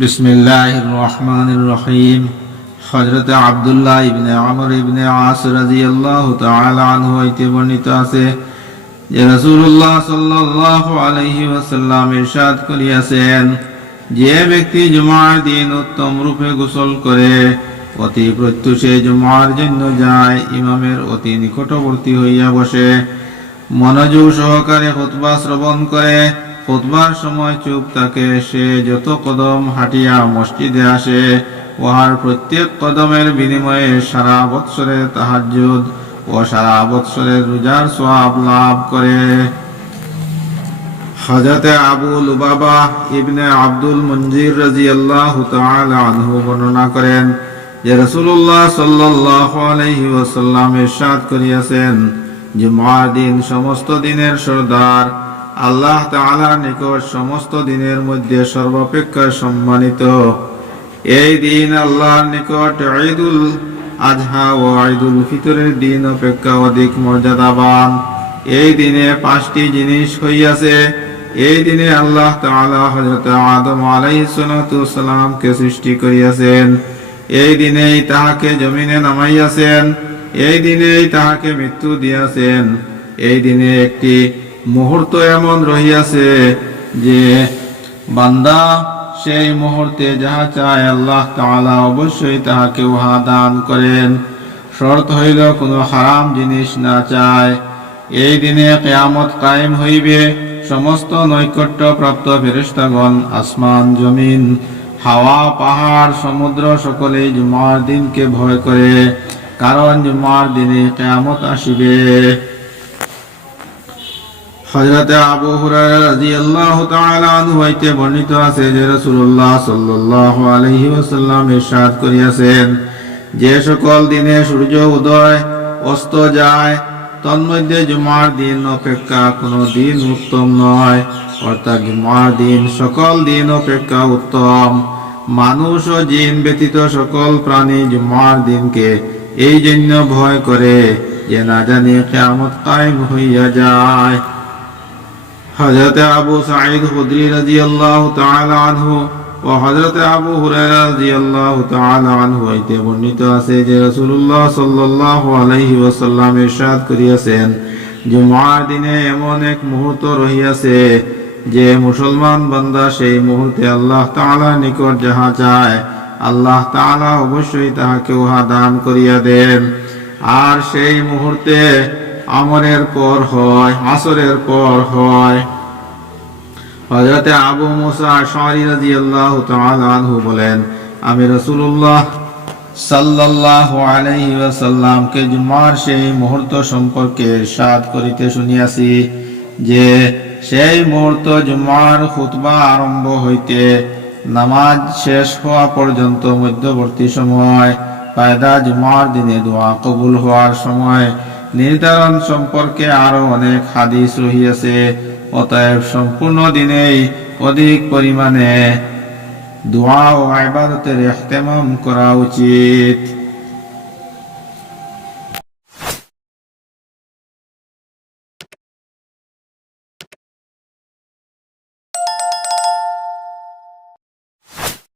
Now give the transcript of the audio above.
বিসমিল্লাহির রহমানির রহিম। হযরত আব্দুল্লাহ ইবনে আমর ইবনে আস রাদিয়াল্লাহু তাআলা আনহু হইতে বর্ণিত আছে যে রাসূলুল্লাহ সাল্লাল্লাহু আলাইহি ওয়াসাল্লাম ইরশাদ করিয়াছেন, যে ব্যক্তি জুমার দিন উত্তম রূপে গোসল করে অতি প্রত্যুষে জুমার জন্য যায়, ইমামের অতি নিকটবর্তী হইয়া বসে, মনোযোগ সহকারে খুতবা শ্রবণ করে, খুতবার সময় চুপ থাকে, সে যত কদম হাঁটিয়া মসজিদে আসে, উহার প্রত্যেক কদমের বিনিময়ে সারা বৎসরের তাহাজ্জুদ ও সারা বৎসরের রোজার সওয়াব লাভ করে। হযরত আবু লুবাবা ইবনে আব্দুল মুনজির রাদিয়াল্লাহু তাআলা আনহু বর্ণনা করেন যে রাসূলুল্লাহ সাল্লাল্লাহু আলাইহি ওয়াসাল্লাম ইরশাদ করিয়াছেন, জুমার দিন সমস্ত দিনের সরদার, আল্লাহ তাআলার নিকট সমস্ত দিনের মধ্যে সর্বাপেক্ষা সম্মানিত। এই দিন আল্লাহর নিকট ঈদুল আযহা ও ঈদুল ফিতরের দিন অপেক্ষা অধিক মর্যাদাবান। এই দিনে 5টি জিনিস হইয়াছে। এই দিনে আল্লাহ তাআলা হযরত আদম আলাইহিস সালাতু ওয়াস সালামকে সৃষ্টি করিয়াছেন। এই দিনেই তাহাকে জমিনে নামাইয়াছেন। এই দিনেই তাহাকে মৃত্যু দিয়াছেন। এই দিনে একটি মুহূর্ত এমন রহিয়াছে যে বান্দা সেই মুহূর্তে যাহা চায় আল্লাহ তাআলা অবশ্যই তাহাকে উহা দান করেন। শর্ত হইল কোনো হারাম জিনিস না চায়। এই দিনে কিয়ামত কায়েম হইবে। সমস্ত নৈকট্য প্রাপ্ত ফেরেশতাগণ, আসমান জমিন, হাওয়া পাহাড় সমুদ্র সকলেই জুমার দিনকে ভয় করে, কারণ জুমার দিনে কিয়ামত আসিবে। হযরত আবু হুরায়রা রাদিয়াল্লাহু তাআলা আনহু হইতে বর্ণিত আছে যে রাসূলুল্লাহ সাল্লাল্লাহু আলাইহি ওয়াসাল্লাম ইরশাদ করিয়াছেন, যে সকল দিনে সূর্য উদয় অস্ত যায় তন্মধ্যে জুমার দিন অপেক্ষা কোনো দিন উত্তম নয়, অর্থাৎ জুমার দিন সকল দিন অপেক্ষা উত্তম। মানুষ ও জিন ব্যতীত সকল প্রাণী জুমার দিনকে এই জন্য ভয় করে যে না জানি কিয়ামত কায়েম হইয়া যায়। হযরত আবু সাঈদ খুদরি রাদিয়াল্লাহু তাআলা আনহু ও হযরত আবু হুরায়রা রাদিয়াল্লাহু তাআলা আনহু হইতে বর্ণিত আছে যে রাসূলুল্লাহ সাল্লাল্লাহু আলাইহি ওয়াসাল্লাম ইরশাদ করিয়াছেন, জুমার দিনে এমন এক মুহূর্ত রহিয়াছে যে মুসলমান বান্দা সেই মুহূর্তে আল্লাহ তাআলার নিকট যাহা চায় আল্লাহ তাআলা অবশ্যই তাহাকে উহা দান করিয়া দেন। আর সেই মুহূর্তে আমরের পর হয়, আসরের পর হয়। হযরত আবু মুসা আশআরী রাদিয়াল্লাহু তাআলা আনহু বলেন, আমি রাসূলুল্লাহ সাল্লাল্লাহু আলাইহি ওয়াসাল্লামকে জুমার সেই মুহূর্ত সম্পর্কে ইরশাদ করিতে শুনিয়াছি যে সেই মুহূর্ত জুমার খুতবা আরম্ভ হইতে নামাজ শেষ হওয়া পর্যন্ত মধ্যবর্তী সময়, পায়দা জুমার দিনে দোয়া কবুল হওয়ার সময় নির্ধারণ সম্পর্কে আরো অনেক হাদিস রহিয়াছে। অতএব সম্পূর্ণ দিনেই অধিক পরিমাণে দোয়া ও ইবাদতের ইহতিমাম করা উচিত।